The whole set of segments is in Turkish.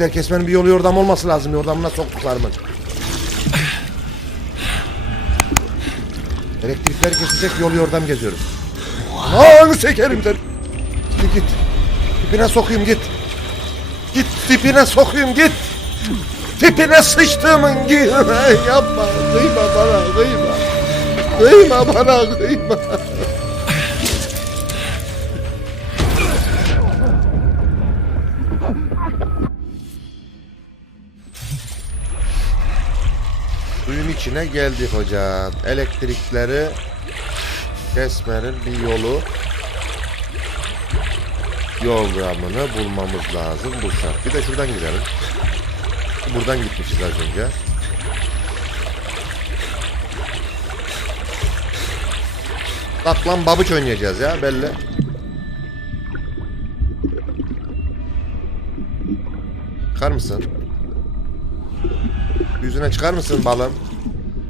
Elektrikler kesmenin bir yolu yordam olması lazım. Yordamına soktuklarımın. Elektrikler kesecek yol yordam geziyoruz. Lan sekerim seni. Git git. Tipine sokayım git. Git tipine sokayım git. Tipine sıçtığımın git. Yapma. Kıyma bana kıyma. Kıyma bana kıyma. İçine geldik hocam. Elektrikleri kesmenin bir yolu yordamını bulmamız lazım bu şart. Bir de şuradan gidelim. Buradan gitmişiz az önce. Bak lan babuç oynayacağız ya belli. Çıkar mısın? Yüzüne çıkar mısın balım?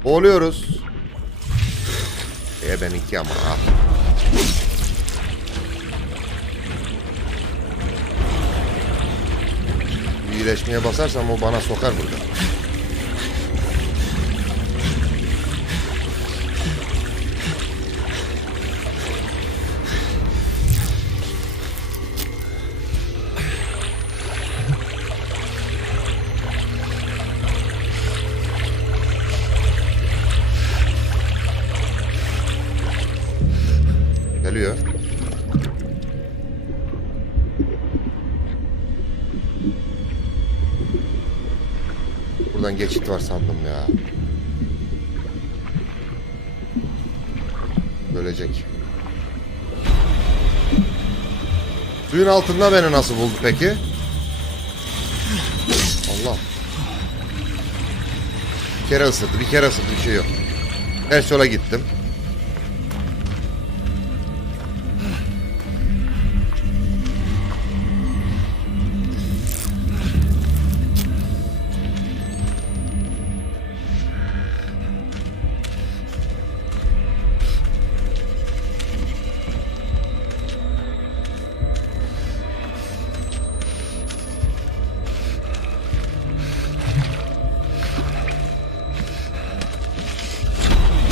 Boğuluyoruz. E benimki ama. İyileşmeye basarsam o bana sokar burada. Geçit var sandım ya. Bölecek. Suyun altında beni nasıl buldu peki? Allah. Bir kere ısırdı, bir kere ısırdı bir şey yok. Ters yola gittim.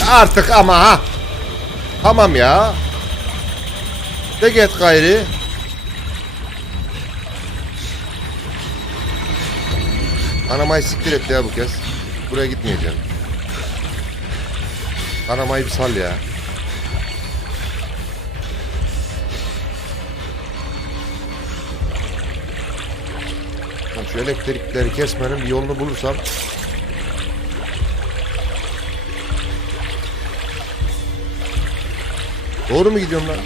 Artık ama ha. Tamam ya. De get gayri. Anamayı siktir etti ya bu kez. Buraya gitmeyeceğim. Anamayı bir sal ya. Şu elektrikleri kesmenin bir yolunu bulursam Doğru mu gidiyorum lan?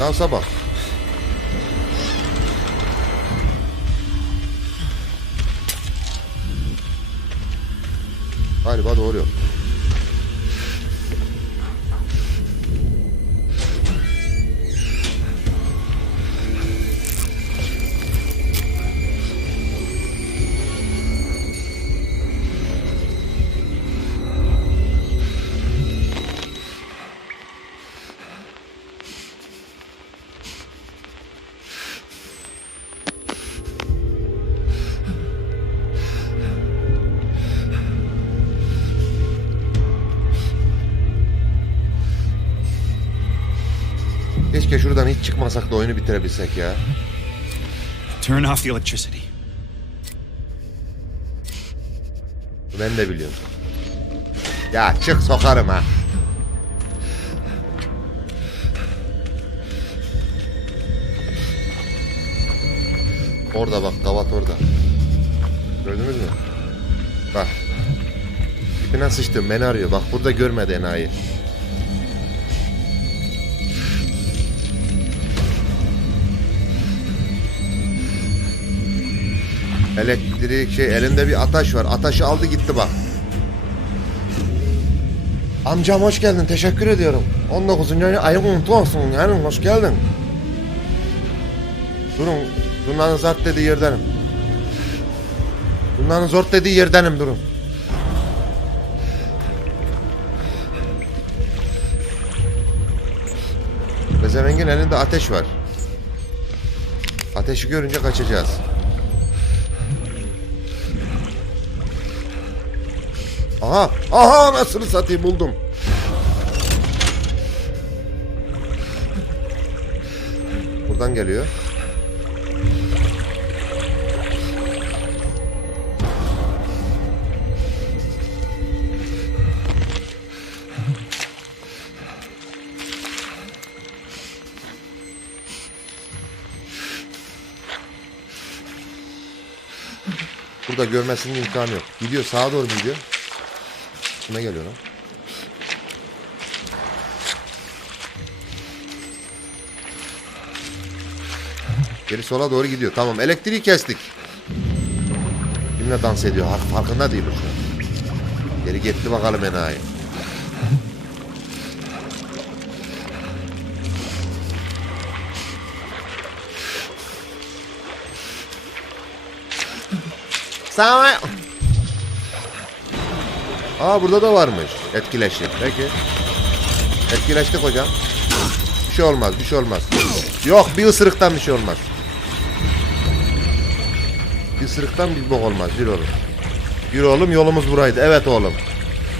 Dansa bak. Galiba doğru yol. Keşke şuradan hiç çıkmasak da oyunu bitirebilsek ya. Turn off the electricity. Ben de biliyorum. Ya çık sokarım ha. Orada bak kavat orada. Gördünüz mü? Bak. İpine sıçtım beni arıyor. Bak burada görmedi enayi. Elektrik şey elinde bir ataş var. Ataşı aldı gitti bak. Amcam hoş geldin. Teşekkür ediyorum. 19. ayın mutlu olsun. Yani hoş geldin. Durun. Bunların zart dediği yerdenim. Bunların zort dediği yerdenim durun. Bezevengin elinde ateş var. Ateşi görünce kaçacağız. Aha, aha nasıl satayım buldum. Buradan geliyor. Burada görmesinin imkanı yok. Gidiyor sağa doğru gidiyor? Kime geliyor? Geri sola doğru gidiyor. Tamam elektriği kestik. Kimle dans ediyor? Farkında değil şu an. Geri gitti bakalım enayi. Sağ Aa burada da varmış. Etkileşim. Peki. Etkileştik hocam. Bir şey olmaz, bir şey olmaz. Yok, bir ısırıktan bir şey olmaz. Bir ısırıktan bir bok olmaz. Yürü oğlum. Yürü oğlum, yolumuz buraydı. Evet oğlum.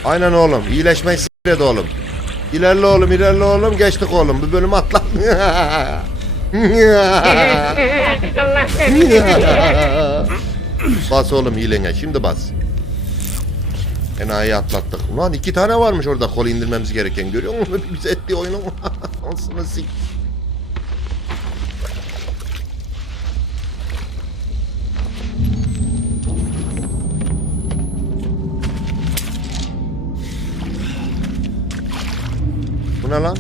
Aynen oğlum. İyileşmeyi s**red oğlum. İlerle oğlum, ilerle oğlum. Geçtik oğlum. Bu bölüm atla. bas oğlum iyilene. Şimdi bas. Enayi atlattık. Ulan iki tane varmış orada kol indirmemiz gereken. Görüyor musun? Biz ettiği oyunun. Ansını sik. Bu ne lan?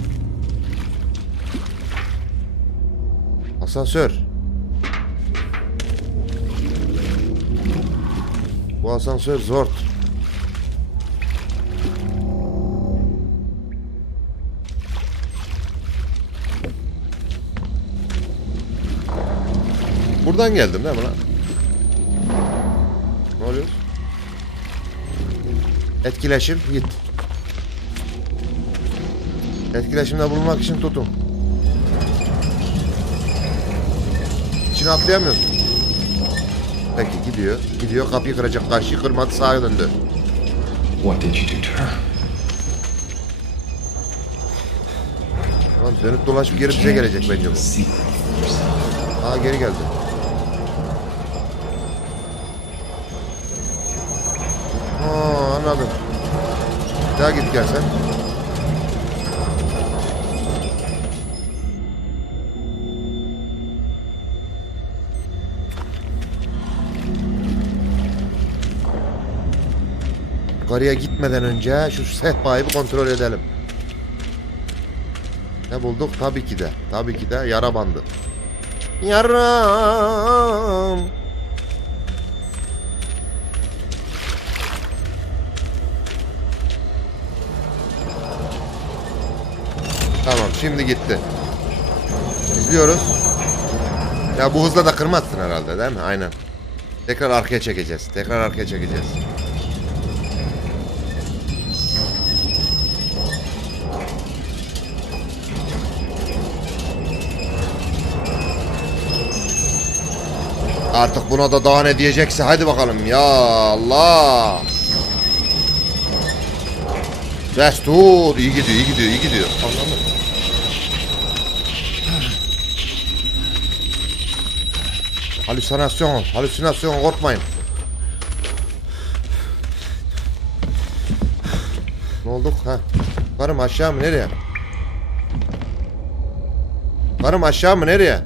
Asansör. Bu asansör zor. Buradan geldim değil mi lan? Ne oluyor? Etkileşim git. Etkileşimde bulunmak için tutun. İçine atlayamıyorsun. Peki gidiyor. Gidiyor kapıyı kıracak. Karşıyı kırmadı sağa döndü. What did you do to her? Lan dönüp dolaşıp geri bize gelecek bence bu. Aa geri geldi. Anladım. Bir Daha git gel sen. Yukarıya gitmeden önce şu sehpayı bir kontrol edelim. Ne bulduk? Tabii ki de. Tabii ki de yara bandı. Yaram. Şimdi gitti. İzliyoruz. Ya bu hızla da kırmazsın herhalde değil mi? Aynen. Tekrar arkaya çekeceğiz. Tekrar arkaya çekeceğiz. Artık buna da daha ne diyecekse hadi bakalım ya Allah. Destur iyi gidiyor iyi gidiyor iyi gidiyor. Anladın Halüsinasyon, halüsinasyon korkmayın. Ne olduk ha? Karım aşağı mı nereye? Karım aşağı mı nereye?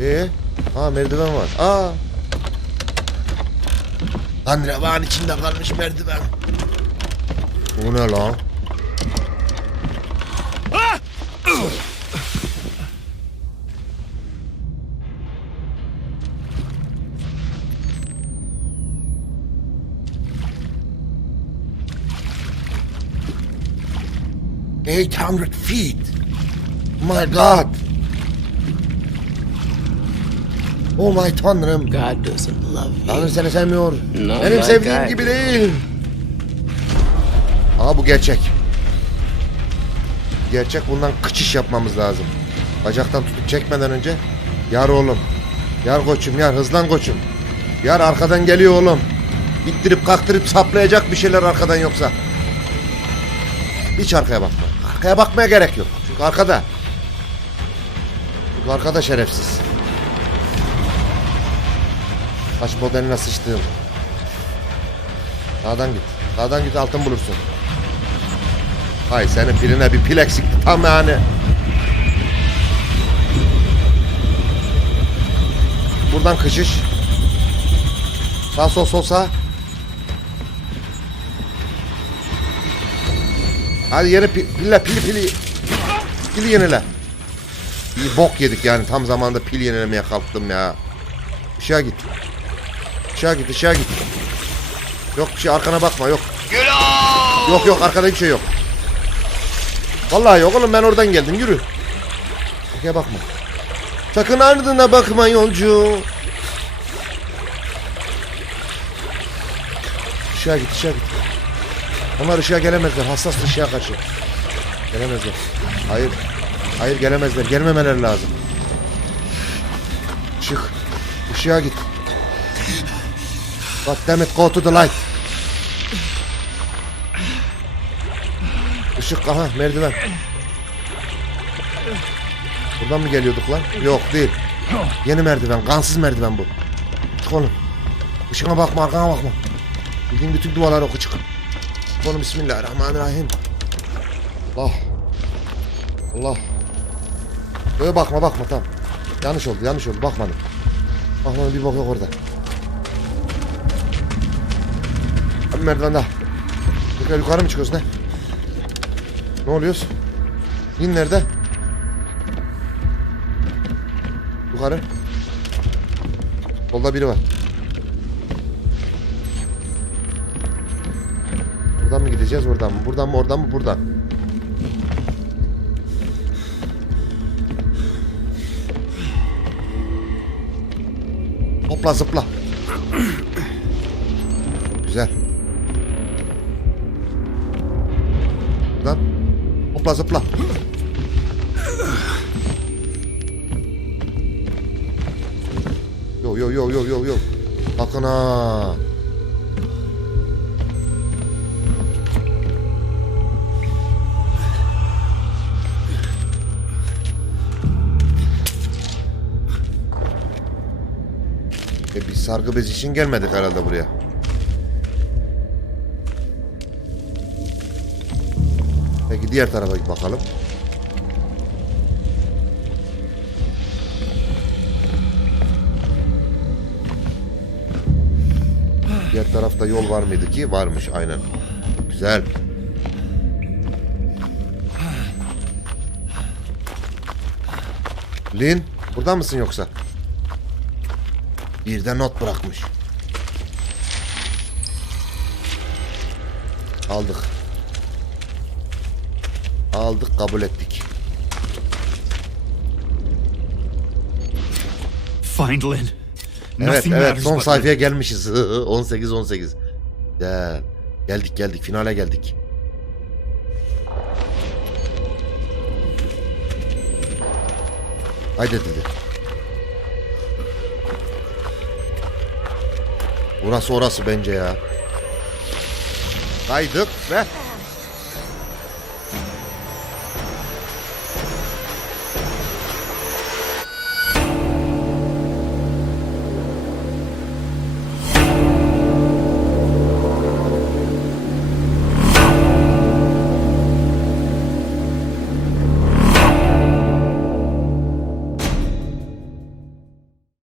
Ee? Ha merdiven var. Aa. Lan revan içinde kalmış merdiven. Bu ne lan? Eight hundred feet. My God. Oh my tanrım. God doesn't love you. Tanrı seni sevmiyor. No, Benim sevdiğim God. gibi değil. Aa bu gerçek. Gerçek bundan kıçış yapmamız lazım. Bacaktan tutup çekmeden önce. Yar oğlum. Yar koçum yar hızlan koçum. Yar arkadan geliyor oğlum. İttirip kaktırıp saplayacak bir şeyler arkadan yoksa. Hiç arkaya bakma. Arkaya bakmaya gerek yok. Çünkü arkada. Çünkü arkada şerefsiz. Taş modeline sıçtığım. Sağdan git. Sağdan git altın bulursun. Hay senin piline bir pil eksikti tam yani. Buradan kışış. Sağ sol sol sağ. Hadi yere pi- pille pili pili. Pili yenile. İyi bok yedik yani tam zamanda pil yenilemeye kalktım ya. Işığa git. Işığa git ışığa git. Yok bir şey arkana bakma yok. Yok yok arkada bir şey yok. Vallahi yok oğlum ben oradan geldim yürü. Arkaya bakma. Sakın ardına bakma yolcu. Işığa git ışığa git. Onlar ışığa gelemezler. Hassas ışığa karşı. Gelemezler. Hayır. Hayır gelemezler. Gelmemeleri lazım. Işık. Işığa git. God damn it, go to the light. Işık aha merdiven. Buradan mı geliyorduk lan? Yok değil. Yeni merdiven, kansız merdiven bu. Çık oğlum. Işığına bakma, arkana bakma. Bildiğin bütün dualar oku çık. Çık oğlum bismillahirrahmanirrahim. Allah. Allah. Böyle bakma bakma tamam. Yanlış oldu yanlış oldu bakmadım. Bakmadım bir bok yok orada. Abi merdiven daha. Yukarı, yukarı mı çıkıyoruz ne? Ne oluyoruz? Yine nerede? Yukarı. Solda biri var. Buradan mı gideceğiz oradan mı? Buradan mı oradan mı buradan? Hopla zıpla. Güzel. Buradan. Hopla zıpla. Yo yo yo yo yo yo. Bakın ha. E biz sargı bez için gelmedik herhalde buraya. Peki diğer tarafa git bakalım. Diğer tarafta yol var mıydı ki? Varmış aynen. Güzel. Lin, burada mısın yoksa? Bir de not bırakmış. Aldık. Aldık kabul ettik. Find Lynn. Evet evet son sayfaya gelmişiz. 18 18. Gel. Geldik geldik finale geldik. Haydi dedi. Burası orası bence ya. Kaydık ve